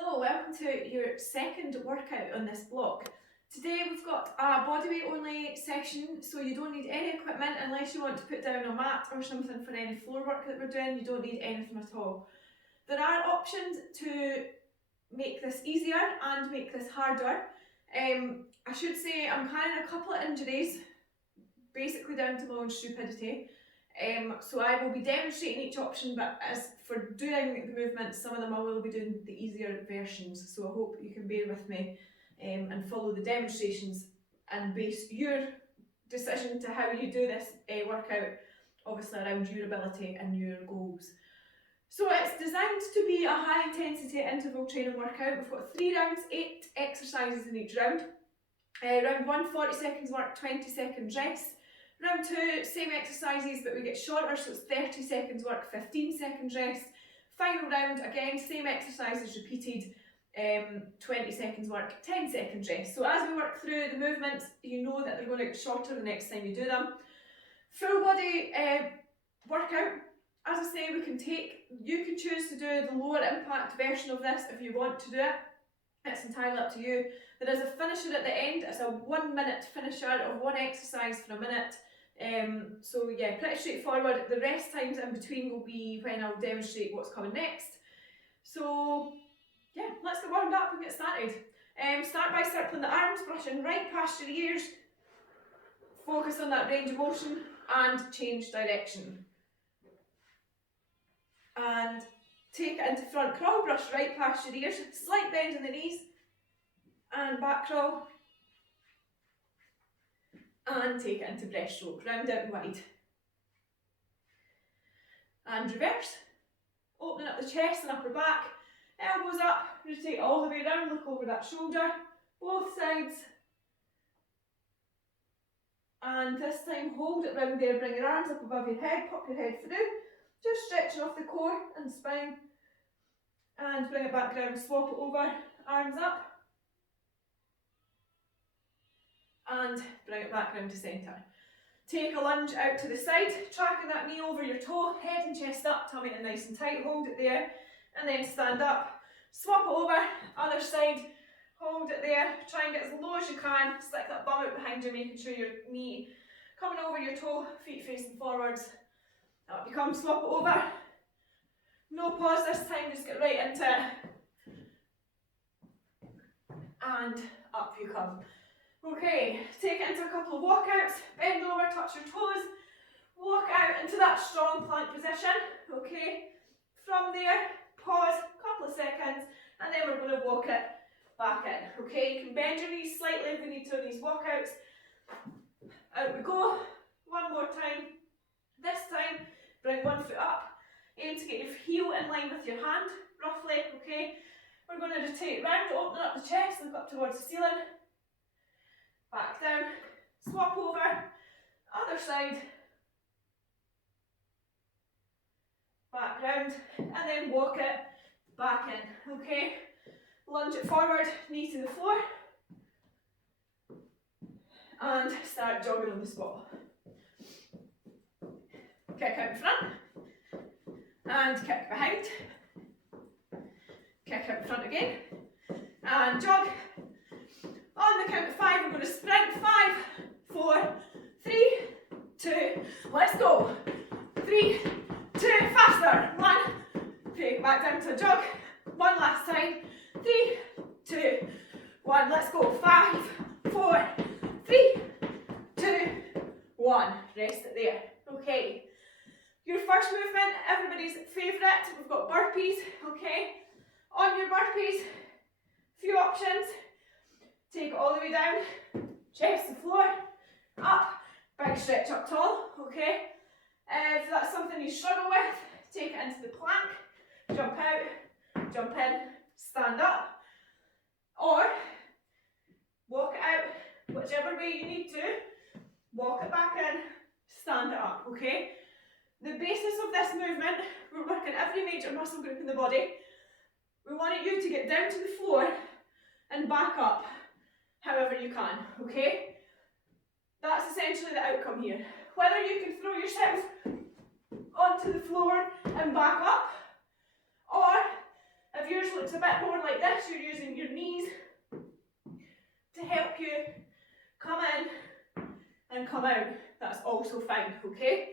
Hello, welcome to your second workout on this block. Today we've got a bodyweight only session, so you don't need any equipment unless you want to put down a mat or something for any floor work that we're doing. You don't need anything at all. There are options to make this easier and make this harder. I should say I'm carrying a couple of injuries, basically down to my own stupidity. So I will be demonstrating each option, but as for doing the movements, some of them I will be doing the easier versions. So I hope you can bear with me and follow the demonstrations and base your decision to how you do this workout obviously around your ability and your goals. So it's designed to be a high intensity interval training workout. We've got 3 rounds, 8 exercises in each round. Round 1, 40 seconds work, 20 seconds rest. Round 2, same exercises, but we get shorter, so it's 30 seconds work, 15 seconds rest. Final round, again, same exercises repeated, 20 seconds work, 10 seconds rest. So as we work through the movements, you know that they're going to get shorter the next time you do them. Full body workout, as I say, you can choose to do the lower impact version of this if you want to do it. It's entirely up to you. There is a finisher at the end. It's a 1 minute finisher of one exercise for a minute. So yeah, pretty straightforward. The rest times in between will be when I'll demonstrate what's coming next. So yeah, let's get warmed up and get started. Start by circling the arms, brushing right past your ears. Focus on that range of motion and change direction. And take it into front crawl, brush right past your ears, slight bend in the knees, and back crawl. And take it into breaststroke, round out and wide. And reverse, opening up the chest and upper back, elbows up, rotate all the way around, look over that shoulder, both sides. And this time hold it round there, bring your arms up above your head, pop your head through, just stretching off the core and spine. And bring it back down, swap it over, arms up. And bring it back round to centre. Take a lunge out to the side, tracking that knee over your toe, head and chest up, tummy in nice and tight, hold it there, and then stand up. Swap it over, other side, hold it there, try and get as low as you can, stick that bum out behind you, making sure your knee coming over your toe, feet facing forwards. Up you come, swap it over. No pause this time, just get right into it. And up you come. Okay, take it into a couple of walkouts, bend over, touch your toes, walk out into that strong plank position, okay? From there, pause, couple of seconds, and then we're going to walk it back in, okay? You can bend your knees slightly if we need to in these walkouts. Out we go, one more time. This time, bring one foot up, aim to get your heel in line with your hand, roughly, okay? We're going to rotate round, open up the chest, look up towards the ceiling. Back down, swap over, other side, back round, and then walk it back in, okay? Lunge it forward, knee to the floor, and start jogging on the spot. Kick out in front, and kick behind, kick out in front again, and jog. On the count of 5, we're going to sprint. 5, 4, 3, 2, let's go. 3, 2, faster. 1, take it back down to a jog. One last time. 3, 2, 1, let's go. 5, 4, 3, 2, 1. Rest it there. Okay. Your first movement, everybody's favourite. We've got burpees, okay? On your burpees, few options. Take it all the way down, chest to floor, up, big stretch up tall, okay? If that's something you struggle with, take it into the plank, jump out, jump in, stand up, or walk it out, whichever way you need to, walk it back in, stand it up, okay? The basis of this movement, we're working every major muscle group in the body. We want you to get down to the floor and back up. However you can, okay? That's essentially the outcome here. Whether you can throw yourself onto the floor and back up, or if yours looks a bit more like this, you're using your knees to help you come in and come out. That's also fine, okay?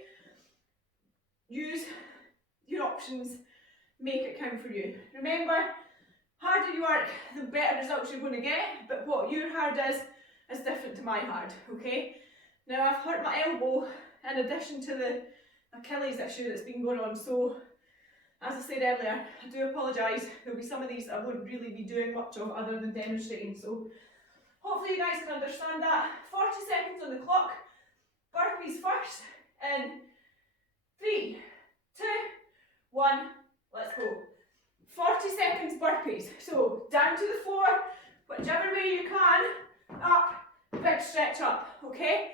Use your options, make it count for you. Remember, harder you work, the better results you're going to get, but what your hard is different to my hard, okay? Now I've hurt my elbow in addition to the Achilles issue that's been going on, so as I said earlier, I do apologise. There'll be some of these that I won't really be doing much of other than demonstrating, so hopefully you guys can understand that. 40 seconds on the clock, burpees first, in 3, 2, 1, let's go. 40 seconds burpees, so down to the floor, whichever way you can, up, big stretch up, okay?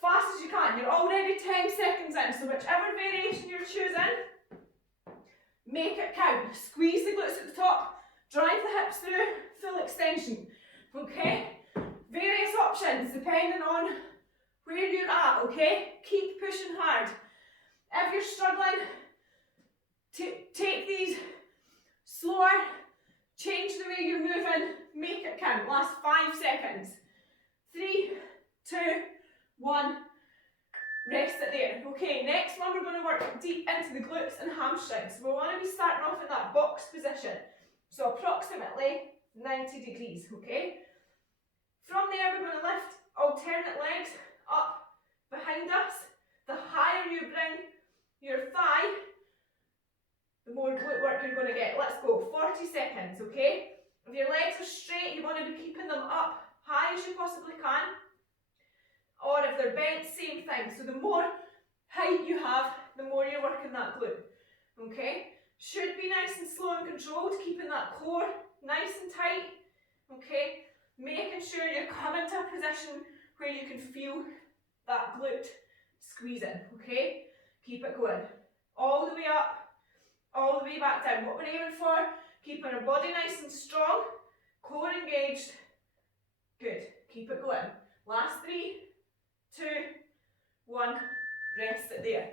Fast as you can, you're already 10 seconds in, so whichever variation you're choosing, make it count. Squeeze the glutes at the top, drive the hips through, full extension, okay? Various options depending on where you're at, okay? Keep pushing hard. If you're struggling, take these slower, change the way you're moving, make it count. Last 5 seconds. 3, 2, 1, rest it there. Okay, next one we're going to work deep into the glutes and hamstrings. We want to be starting off in that box position, so approximately 90 degrees, okay? From there we're going to lift alternate legs up behind us. The higher you bring your thigh, the more glute work you're going to get. Let's go, 40 seconds, okay? If your legs are straight, you want to be keeping them up high as you possibly can. Or if they're bent, same thing. So the more height you have, the more you're working that glute, okay? Should be nice and slow and controlled, keeping that core nice and tight, okay? Making sure you're coming to a position where you can feel that glute squeezing, okay? Keep it going. All the way up, all the way back down. What we're aiming for, keeping our body nice and strong, core engaged. Good. Keep it going. Last 3, 2, 1, rest it there.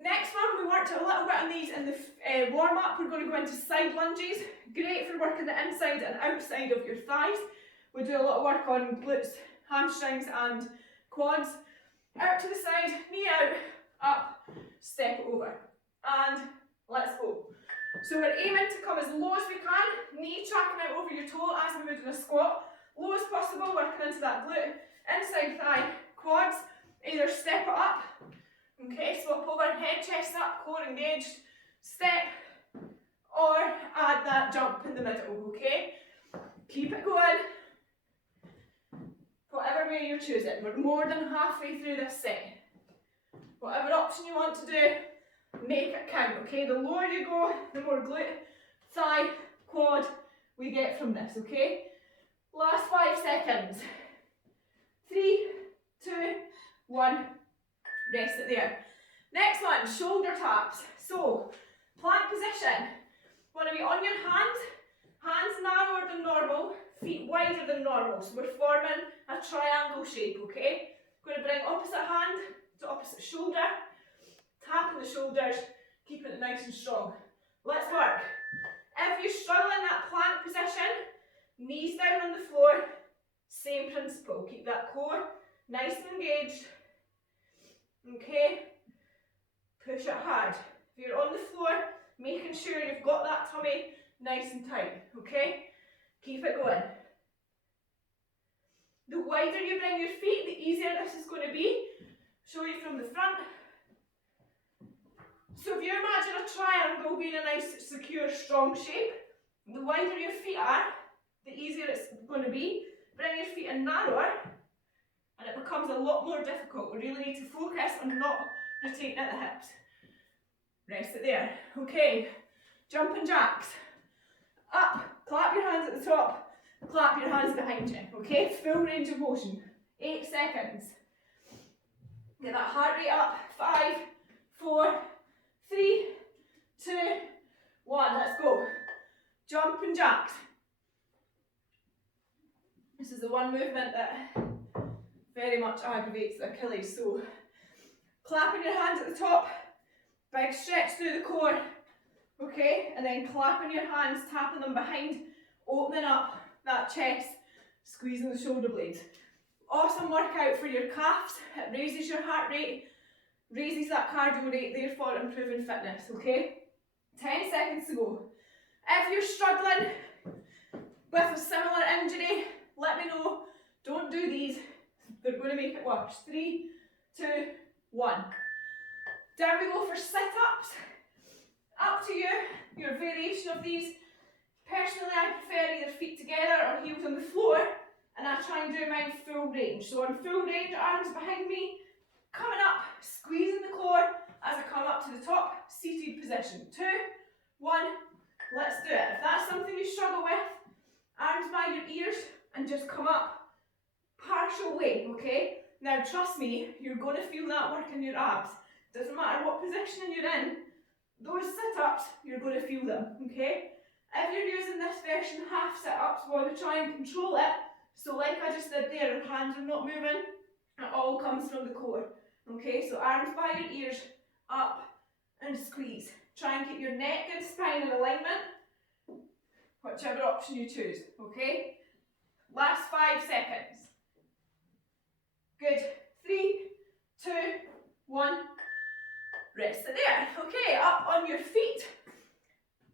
Next one, we worked a little bit on these in the warm-up. We're going to go into side lunges. Great for working the inside and outside of your thighs. We do a lot of work on glutes, hamstrings and quads. Out to the side, knee out, up, step over. And let's go. So we're aiming to come as low as we can, knee tracking out over your toe as we would in a squat. Low as possible, working into that glute, inside thigh, quads, either step it up, okay, swap over, head, chest up, core engaged, step, or add that jump in the middle, okay? Keep it going, whatever way you're choosing. We're more than halfway through this set. Whatever option you want to do, make it count, okay? The lower you go, the more glute, thigh, quad we get from this, okay? Last 5 seconds. 3, 2, 1, rest it there. Next one, shoulder taps. So, plank position. Want to be on your hands, hands narrower than normal, feet wider than normal. So we're forming a triangle shape, okay? Going to bring opposite hand to opposite shoulder, tapping the shoulders, keeping it nice and strong. Let's work. If you're struggling in that plank position, knees down on the floor, same principle. Keep that core nice and engaged, okay? Push it hard. If you're on the floor, making sure you've got that tummy nice and tight, okay? Keep it going. The wider you bring your feet, the easier this is going to be. Show you from the front. So if you imagine a triangle being a nice, secure, strong shape, the wider your feet are, the easier it's going to be. Bring your feet in narrower, and it becomes a lot more difficult. We really need to focus on not rotating at the hips. Rest it there. Okay, jumping jacks. Up, clap your hands at the top, clap your hands behind you. Okay, full range of motion. 8 seconds. Get that heart rate up. 5, 4, 3, 2, 1. Let's go. Jumping jacks. This is the one movement that very much aggravates the Achilles. So, clapping your hands at the top, big stretch through the core. Okay, and then clapping your hands, tapping them behind, opening up that chest, squeezing the shoulder blades. Awesome workout for your calves. It raises your heart rate, raises that cardio rate, therefore improving fitness, okay? 10 seconds to go. If you're struggling with a similar injury, let me know. Don't do these, they're going to make it worse. 3, 2, 1. Down we go for sit-ups. Up to you, your variation of these. Personally, I prefer either feet together or heels on the floor, and I try and do mine full range. So on full range, arms behind me, coming up, squeezing the core as I come up to the top, seated position. 2, 1, let's do it. If that's something you struggle with, arms by your ears and just come up partial way, okay? Now trust me, you're going to feel that work in your abs. Doesn't matter what position you're in, those sit-ups, you're going to feel them, okay? If you're using this version half sit-ups, we want to try and control it. So like I just did there, our hands are not moving, it all comes from the core. Okay, so arms by your ears, up and squeeze. Try and keep your neck and spine in alignment, whichever option you choose, okay? Last 5 seconds. Good. 3, 2, 1. Rest it there. Okay, up on your feet.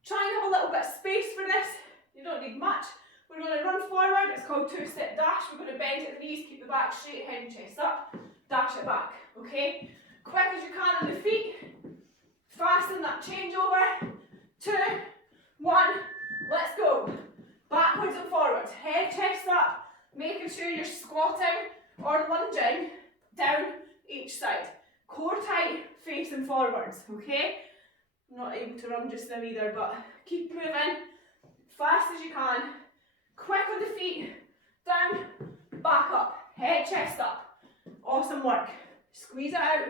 Try and have a little bit of space for this. You don't need much. We're going to run forward. It's called two-step dash. We're going to bend at the knees, keep the back straight, head and chest up. Dash it back, okay? Quick as you can on the feet. Fasten that changeover. 2, 1, let's go. Backwards and forwards. Head, chest up. Making sure you're squatting or lunging down each side. Core tight, facing forwards, okay? I'm not able to run just now either, but keep moving. Fast as you can. Quick on the feet. Down, back up. Head, chest up. Awesome work. Squeeze it out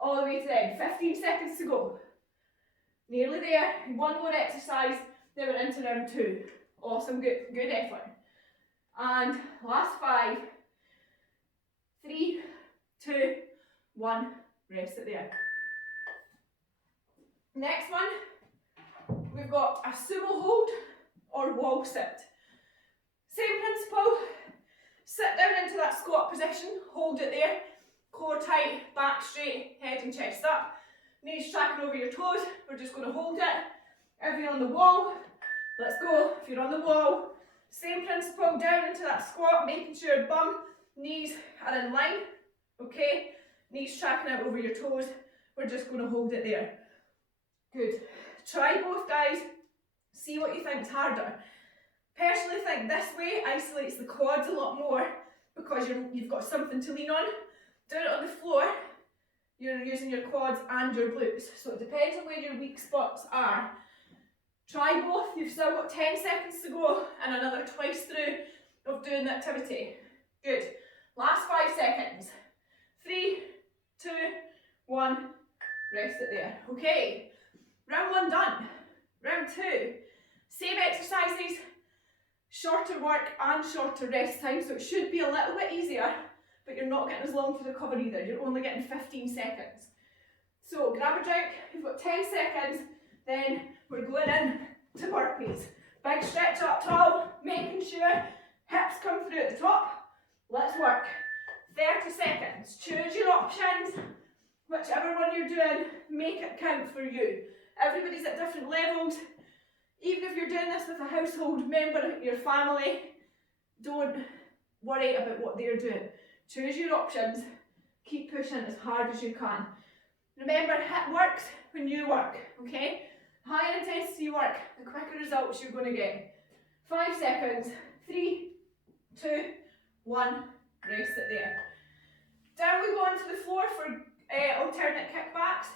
all the way to the end. 15 seconds to go. Nearly there. One more exercise, then we're into round 2. Awesome, good effort. And last 5, 3, 2, 1. Rest it there. Next one, we've got a sumo hold or wall sit. Same principle. Sit down into that squat position, hold it there, core tight, back straight, head and chest up, knees tracking over your toes. We're just going to hold it. If you're on the wall, let's go. If you're on the wall, same principle, down into that squat, making sure your bum, knees are in line, okay? Knees tracking out over your toes. We're just going to hold it there. Good. Try both, guys. See what you think's harder. Personally think this way isolates the quads a lot more because you've got something to lean on. Doing it on the floor, you're using your quads and your glutes. So it depends on where your weak spots are. Try both. You've still got 10 seconds to go and another twice through of doing the activity. Good. Last 5 seconds. 3, 2, 1. Rest it there. Okay. Round 1 done. Round 2. Same exercises. Shorter work and shorter rest time, so it should be a little bit easier, but you're not getting as long to recover either. You're only getting 15 seconds. So grab a drink, you've got 10 seconds, then we're going in to burpees. Big stretch up tall, making sure hips come through at the top. Let's work. 30 seconds. Choose your options. Whichever one you're doing, make it count for you. Everybody's at different levels. Even if you're doing this with a household member of your family, don't worry about what they're doing. Choose your options. Keep pushing as hard as you can. Remember, HIIT works when you work, okay? Higher intensity work, the quicker results you're going to get. 5 seconds. 3, 2, 1. Rest it there. Down we go onto the floor for alternate kickbacks.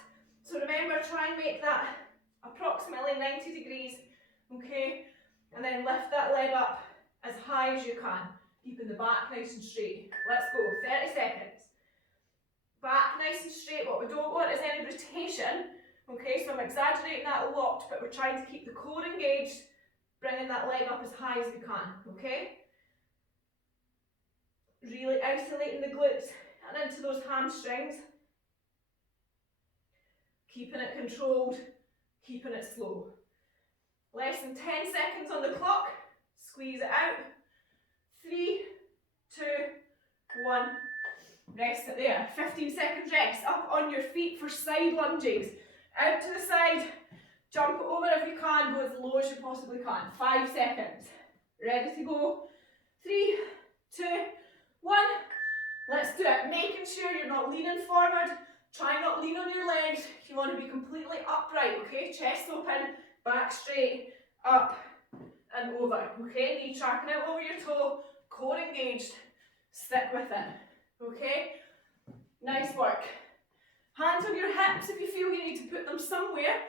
So remember, try and make that approximately 90 degrees. Okay, and then lift that leg up as high as you can, keeping the back nice and straight. Let's go, 30 seconds. Back nice and straight. What we don't want is any rotation. Okay, so I'm exaggerating that a lot, but we're trying to keep the core engaged, bringing that leg up as high as we can, okay? Really isolating the glutes and into those hamstrings. Keeping it controlled, keeping it slow. Less than 10 seconds on the clock. Squeeze it out. 3, 2, 1. Rest it there. 15 seconds rest. Up on your feet for side lunges. Out to the side. Jump it over if you can. Go as low as you possibly can. 5 seconds. Ready to go. 3, 2, 1. Let's do it. Making sure you're not leaning forward. Try not lean on your legs. You want to be completely upright, okay? Chest open, back straight, up and over, okay? Knee tracking out over your toe, core engaged. Stick with it, okay? Nice work. Hands on your hips if you feel you need to put them somewhere.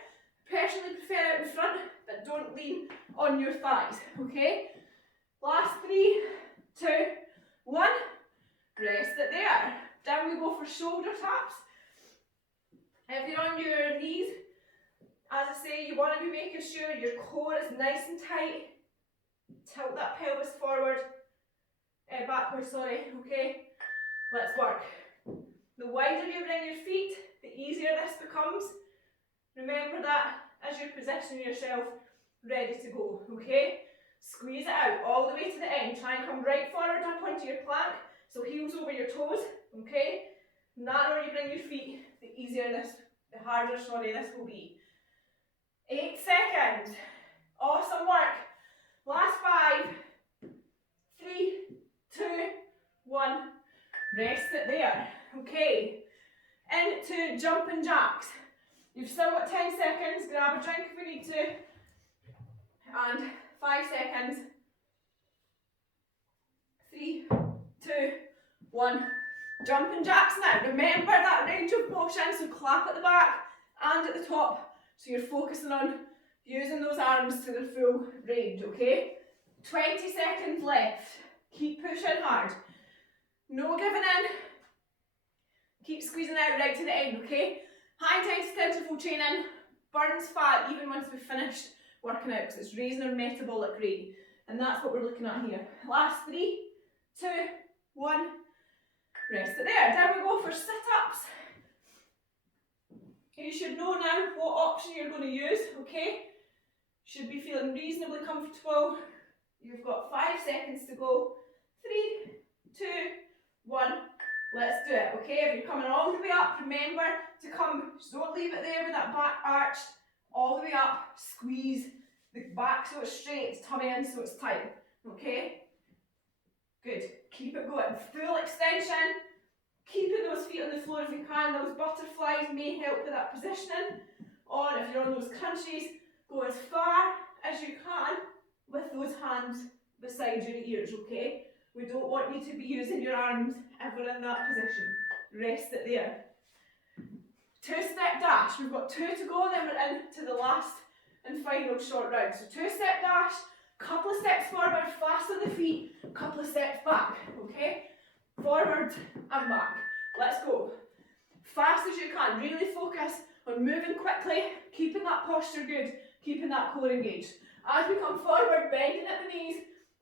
Personally prefer out in front, but don't lean on your thighs, okay? Last 3, 2, 1. Rest it there. Down we go for shoulder taps. If you're on your knees, as I say, you want to be making sure your core is nice and tight. Tilt that pelvis forward, backwards, sorry, okay? Let's work. The wider you bring your feet, the easier this becomes. Remember that as you're positioning yourself ready to go, okay? Squeeze it out all the way to the end. Try and come right forward up onto your plank, so heels over your toes, okay? The narrower you bring your feet, the harder this will be. 8 seconds. Awesome work. Last 5, 3, 2, 1. Rest it there. Okay. Into jumping jacks. You've still got 10 seconds. Grab a drink if we need to. And 5 seconds. 3, 2, 1. Jumping jacks now. Remember that range of motion, so clap at the back and at the top. So you're focusing on using those arms to their full range, okay? 20 seconds left. Keep pushing hard. No giving in. Keep squeezing out right to the end, okay? High intensity interval training burns fat even once we've finished working out, because it's raising our metabolic rate. And that's what we're looking at here. Last 3, 2, 1. Rest it there. Down we go for sit-ups. You should know now what option you're going to use, okay? Should be feeling reasonably comfortable. You've got 5 seconds to go. 3, 2, 1. Let's do it, okay? If you're coming all the way up, remember to come, just don't leave it there with that back arched. All the way up, squeeze the back so it's straight, tummy in so it's tight, okay? Good, keep it going. Full extension, keeping those feet on the floor if you can. Those butterflies may help with that positioning. Or if you're on those crunchies, go as far as you can with those hands beside your ears, okay? We don't want you to be using your arms ever in that position. Rest it there. 2-step dash. We've got 2 to go, then we're into the last and final short round. So 2-step dash, couple of steps forward, fast on the feet, couple of steps back, okay? Forward and back. Let's go. Fast as you can. Really focus on moving quickly, keeping that posture good, keeping that core engaged. As we come forward, bending at the knees,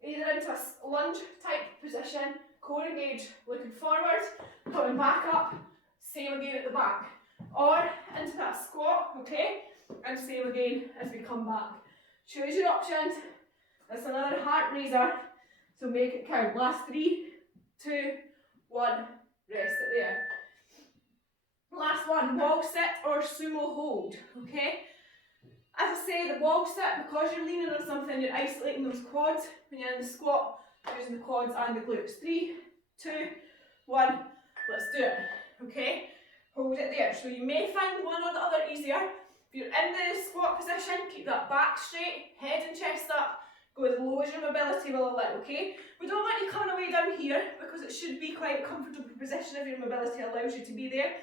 either into a lunge type position, core engaged, looking forward, coming back up, same again at the back. Or into that squat, okay? And same again as we come back. Choose your options. That's another heart raiser, so make it count. Last 3, 2, 1, rest it there. Last one, wall sit or sumo hold, okay? As I say, the wall sit, because you're leaning on something, you're isolating those quads. When you're in the squat, you're using the quads and the glutes. 3, 2, 1, let's do it, okay? Hold it there. So you may find one or the other easier. If you're in the squat position, keep that back straight, head and chest up, go as low as your mobility will allow, okay? We don't want you coming away down here, because it should be quite a comfortable position if your mobility allows you to be there.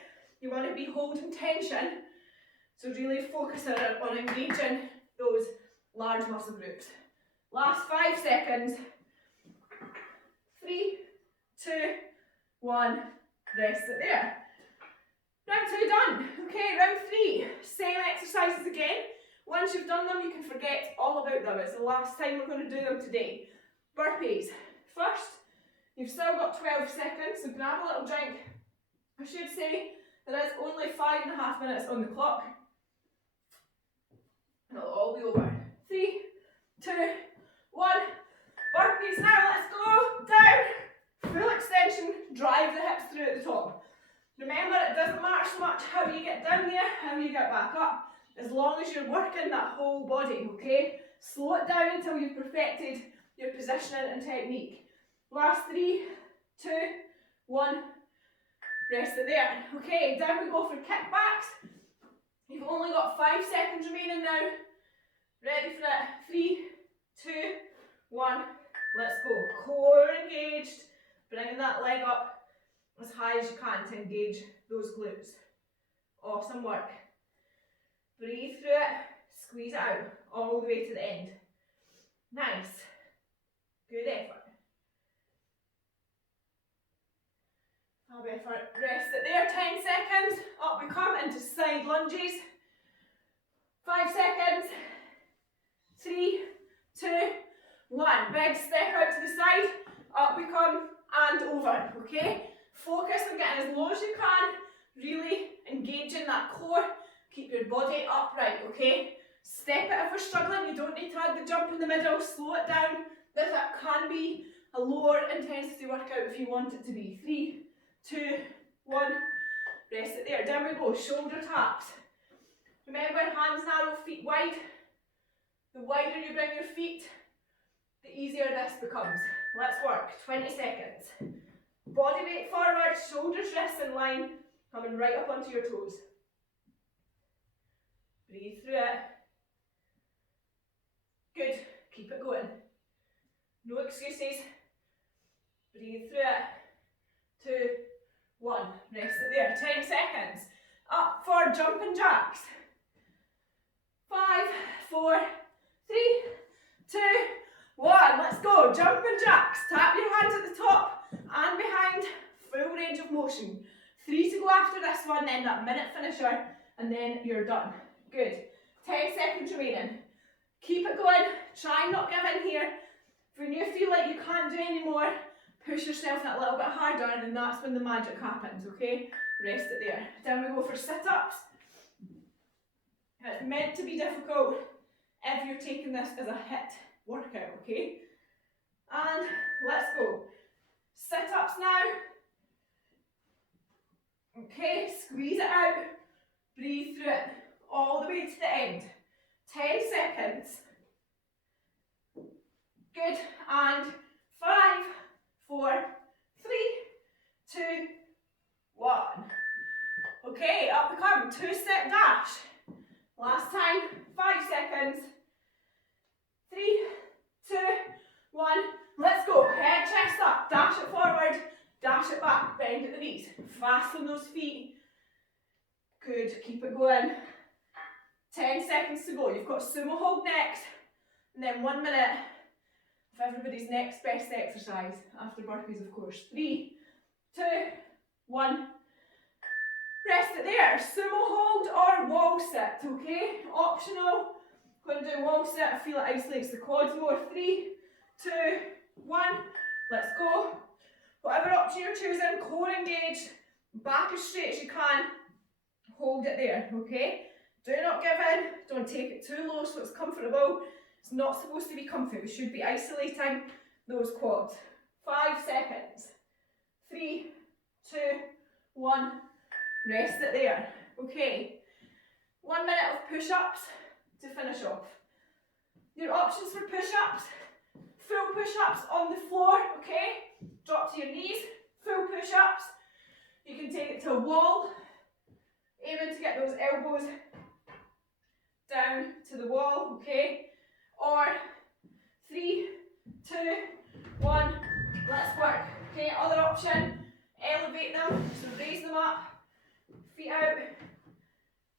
You want to be holding tension, so really focus on engaging those large muscle groups. Last 5 seconds. 3, 2, 1, rest it there. Round 2 done. Okay, round 3, same exercises again. Once you've done them, you can forget all about them. It's the last time we're going to do them today. Burpees. First, you've still got 12 seconds, so grab a little drink. I should say there is only 5.5 minutes on the clock. way over. 3, 2, 1. Burpees now, let's go. Down. Full extension, drive the hips through at the top. Remember, it doesn't matter so much how you get down there, how you get back up, as long as you're working that whole body, okay? Slow it down until you've perfected your positioning and technique. Last 3, 2, 1. Rest it there. Okay, down we go for kickbacks. You've only got 5 seconds remaining now. Ready for it? 3, 2, 1. Let's go. Core engaged. Bringing that leg up as high as you can to engage those glutes. Awesome work. Breathe through it. Squeeze it out all the way to the end. Nice. Good effort. Fab effort. Rest it there. 10 seconds. Up we come into side lunges. 5 seconds. 3, 2, 1. Big step out to the side. Up we come and over. Okay? Focus on getting as low as you can. Really engaging that core. Keep your body upright. Okay? Step it if we're struggling. You don't need to add the jump in the middle. Slow it down. This can be a lower intensity workout if you want it to be. 3, 2, 1. Rest it there. Down we go. Shoulder taps. Remember, hands narrow, feet wide. The wider you bring your feet, the easier this becomes. Let's work. 20 seconds. Body weight forward, shoulders, wrists in line, coming right up onto your toes. Breathe through it. Good. Keep it going. No excuses. Breathe through it. 2, 1. Rest it there. 10 seconds. Up for jumping jacks. 5, 4, 3, 2, 1. Let's go. Jumping jacks. Tap your hands at the top and behind. Full range of motion. 3 to go after this one, then that minute finisher, and then you're done. Good. 10 seconds remaining. Keep it going. Try and not give in here. If you feel like you can't do any more, push yourself that little bit harder, and then that's when the magic happens, okay? Rest it there. Down we go for sit-ups. It's meant to be difficult if you're taking this as a HIIT workout, okay? And let's go. Sit-ups now. Okay, squeeze it out. Breathe through it all the way to the end. 10 seconds. Good. And 5, 4, 3, 2, 1. Okay, up we come. 2-step dash. Last time. 5 seconds. 3, 2, 1. Let's go. Head, chest up. Dash it forward. Dash it back. Bend at the knees. Fasten those feet. Good. Keep it going. 10 seconds to go. You've got sumo hold next. And then 1 minute of everybody's next best exercise. After burpees, of course. 3, 2, 1. Rest it there. Sumo hold or wall sit. Okay? Optional. Going to do wall sit. I feel it isolates the quads more. 3, 2, 1. Let's go. Whatever option you're choosing, core engaged, back as straight as you can. Hold it there, okay? Do not give in. Don't take it too low so it's comfortable. It's not supposed to be comfy. We should be isolating those quads. 5 seconds. 3, 2, 1. Rest it there. Okay. 1 minute of push-ups to finish off. Your options for push-ups. Full push-ups on the floor, okay? Drop to your knees. Full push-ups. You can take it to a wall. Aiming to get those elbows down to the wall, okay? Or 3, 2, 1. Let's work. Okay, other option. Elevate them, so raise them up. Feet out.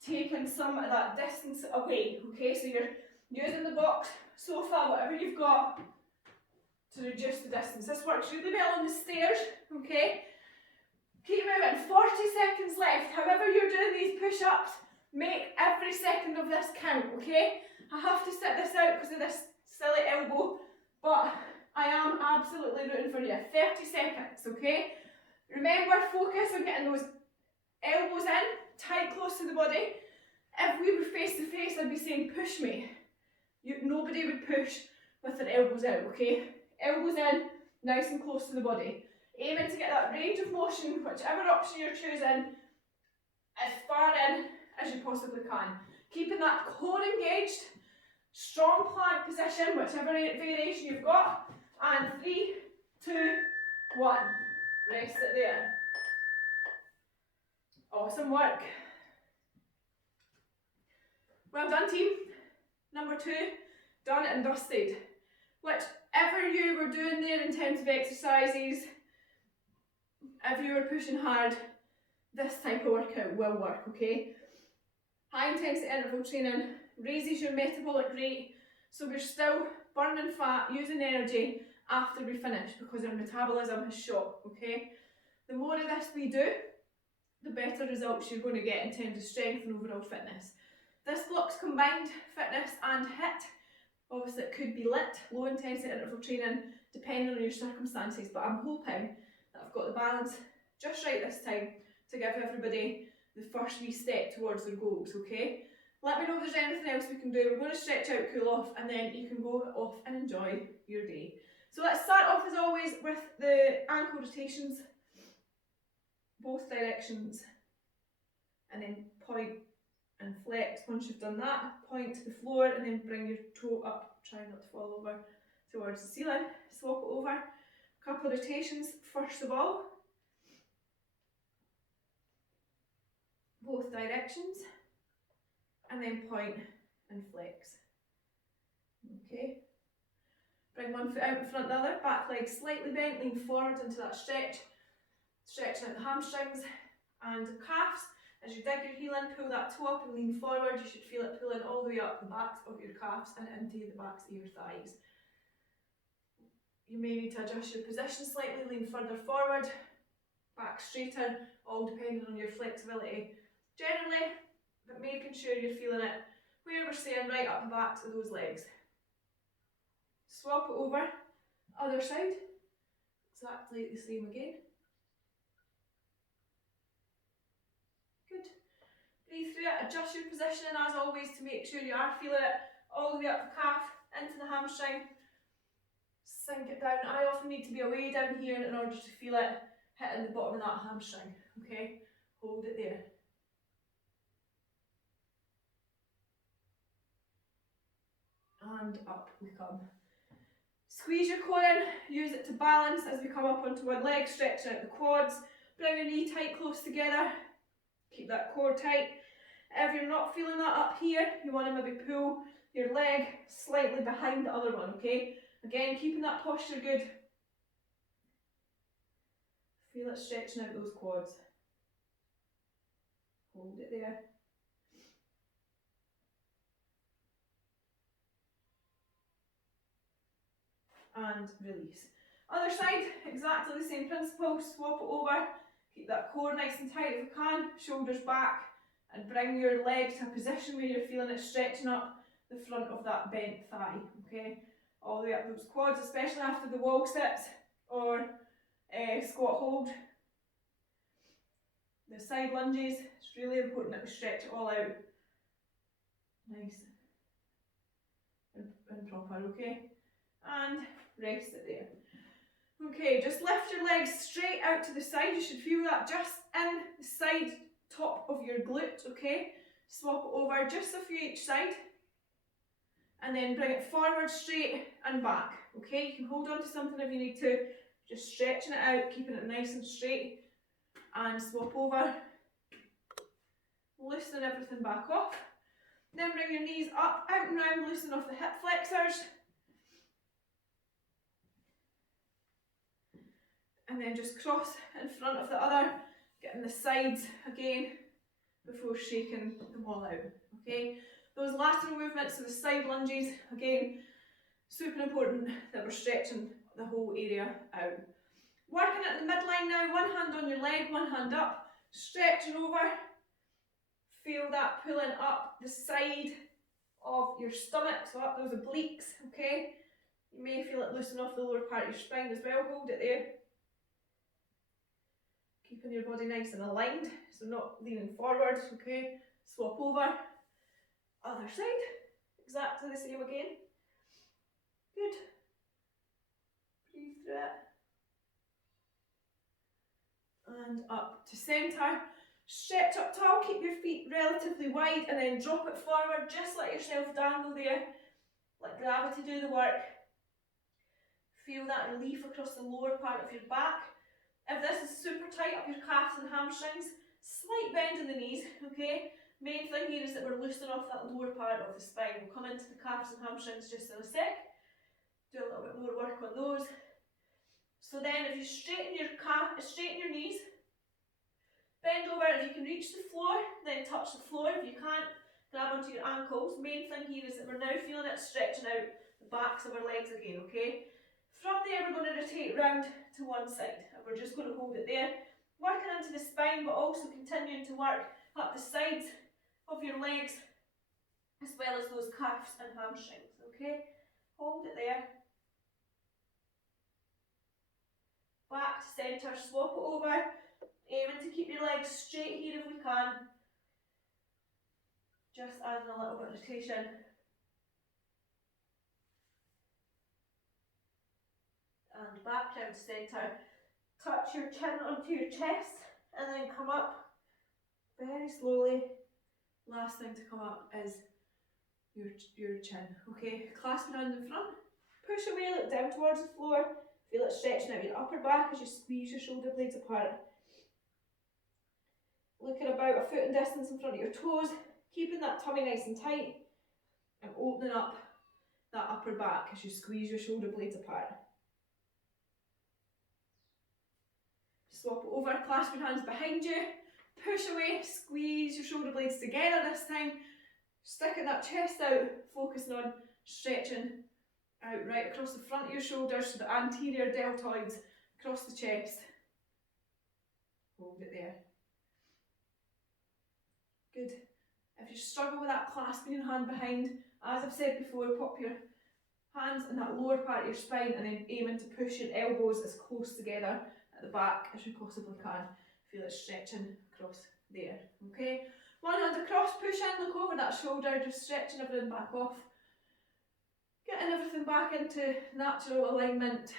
Taking some of that distance away, okay? So you're using the box, sofa, whatever you've got to reduce the distance. This works really well on the stairs, okay? Keep moving. 40 seconds left. However you're doing these push-ups, make every second of this count, okay? I have to sit this out because of this silly elbow, but I am absolutely rooting for you. 30 seconds, okay? Remember, focus on getting those elbows in, tight, close to the body. If we were face to face, I'd be saying push me. Nobody would push with their elbows out, okay? Elbows in, nice and close to the body. Aiming to get that range of motion, whichever option you're choosing, as far in as you possibly can. Keeping that core engaged, strong plank position, whichever variation you've got. And 3, 2, 1. Rest it there. Awesome work. Well done, team. Number 2, done and dusted. Whichever you were doing there in terms of exercises, if you were pushing hard, this type of workout will work, okay? High intensity interval training raises your metabolic rate, so we're still burning fat, using energy after we finish because our metabolism has shot, okay? The more of this we do, the better results you're going to get in terms of strength and overall fitness. This block's combined fitness and HIIT. Obviously it could be lit, low intensity interval training, depending on your circumstances, but I'm hoping that I've got the balance just right this time to give everybody the first wee step towards their goals, okay? Let me know if there's anything else we can do. We're going to stretch out, cool off, and then you can go off and enjoy your day. So let's start off as always with the ankle rotations, both directions, and then point and flex. Once you've done that, point to the floor and then bring your toe up, try not to fall over towards the ceiling. Swap it over, a couple of rotations first of all, both directions, and then point and flex. Okay, bring one foot out in front of the other, back leg slightly bent, lean forward into that stretch, stretching out the hamstrings and calves. As you dig your heel in, pull that toe up and lean forward. You should feel it pulling all the way up the backs of your calves and into the backs of your thighs. You may need to adjust your position slightly, lean further forward, back straighter, all depending on your flexibility generally, but making sure you're feeling it where we're saying right up the backs of those legs. Swap it over, other side, exactly the same again. Good. Breathe through it, adjust your positioning as always to make sure you are feeling it all the way up the calf, into the hamstring. Sink it down. I often need to be away down here in order to feel it hitting the bottom of that hamstring, okay? Hold it there. And up we come. Squeeze your core in, use it to balance as we come up onto one leg, stretching out the quads. Bring your knee tight close together, keep that core tight. If you're not feeling that up here, you want to maybe pull your leg slightly behind the other one, okay? Again, keeping that posture good. Feel it stretching out those quads. Hold it there. And release. Other side, exactly the same principle, swap it over, keep that core nice and tight if you can, shoulders back, and bring your leg to a position where you're feeling it stretching up the front of that bent thigh, okay? All the way up those quads, especially after the wall sits or squat hold. The side lunges, it's really important that we stretch it all out. Nice and proper, okay? And rest it there. Okay, just lift your legs straight out to the side. You should feel that just in the side top of your glute, okay? Swap it over just a few each side. And then bring it forward, straight and back, okay? You can hold on to something if you need to. Just stretching it out, keeping it nice and straight. And swap over. Loosen everything back off. Then bring your knees up, out and round, loosen off the hip flexors. And then just cross in front of the other, getting the sides again before shaking them all out, okay? Those lateral movements, so the side lunges, again, super important that we're stretching the whole area out. Working at the midline now, one hand on your leg, one hand up, stretching over, feel that pulling up the side of your stomach, so up those obliques, okay? You may feel it loosen off the lower part of your spine as well, hold it there. Keeping your body nice and aligned, so not leaning forward, okay? Swap over, other side, exactly the same again. Good. Breathe through it. And up to centre. Stretch up tall, keep your feet relatively wide and then drop it forward. Just let yourself dangle there. Let gravity do the work. Feel that relief across the lower part of your back. If this is super tight up your calves and hamstrings, slight bend in the knees, okay? Main thing here is that we're loosening off that lower part of the spine. We'll come into the calves and hamstrings just in a sec. Do a little bit more work on those. So then if you straighten your knees, bend over. If you can reach the floor, then touch the floor. If you can't, grab onto your ankles. Main thing here is that we're now feeling it stretching out the backs of our legs again, okay? From there, we're going to rotate round to one side, and we're just going to hold it there, working into the spine, but also continuing to work up the sides of your legs, as well as those calves and hamstrings, okay? Hold it there. Back to centre, swap it over, aiming to keep your legs straight here if we can. Just adding a little bit of rotation. And back down to centre. Touch your chin onto your chest and then come up very slowly. Last thing to come up is your chin, okay? Clasp your hand in front, push away, look down towards the floor, feel it stretching out your upper back as you squeeze your shoulder blades apart. Looking about a foot in distance in front of your toes, keeping that tummy nice and tight and opening up that upper back as you squeeze your shoulder blades apart. Swap it over, clasp your hands behind you, push away, squeeze your shoulder blades together this time, sticking that chest out, focusing on stretching out right across the front of your shoulders to the anterior deltoids, across the chest. Hold it there. Good. If you struggle with that clasping your hand behind, as I've said before, pop your hands in that lower part of your spine and then aiming to push your elbows as close together at the back as you possibly can. Feel it stretching across there, okay? One hand across, push in, look over that shoulder, just stretching everything back off. Getting everything back into natural alignment.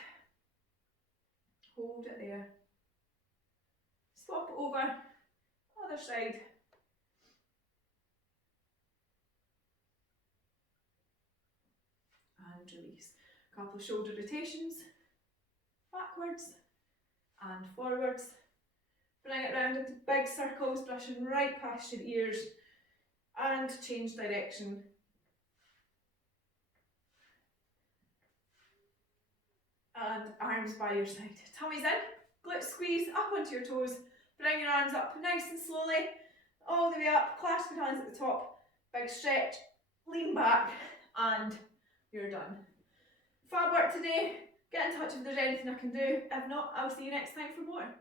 Hold it there. Swap it over, other side. And release. A couple of shoulder rotations, backwards and forwards. Bring it round into big circles, brushing right past your ears, and change direction. And arms by your side. Tummy's in, glutes squeeze, up onto your toes. Bring your arms up nice and slowly, all the way up, clasp your hands at the top, big stretch, lean back, and you're done. Fab work today. Get in touch if there's anything I can do. If not, I'll see you next time for more.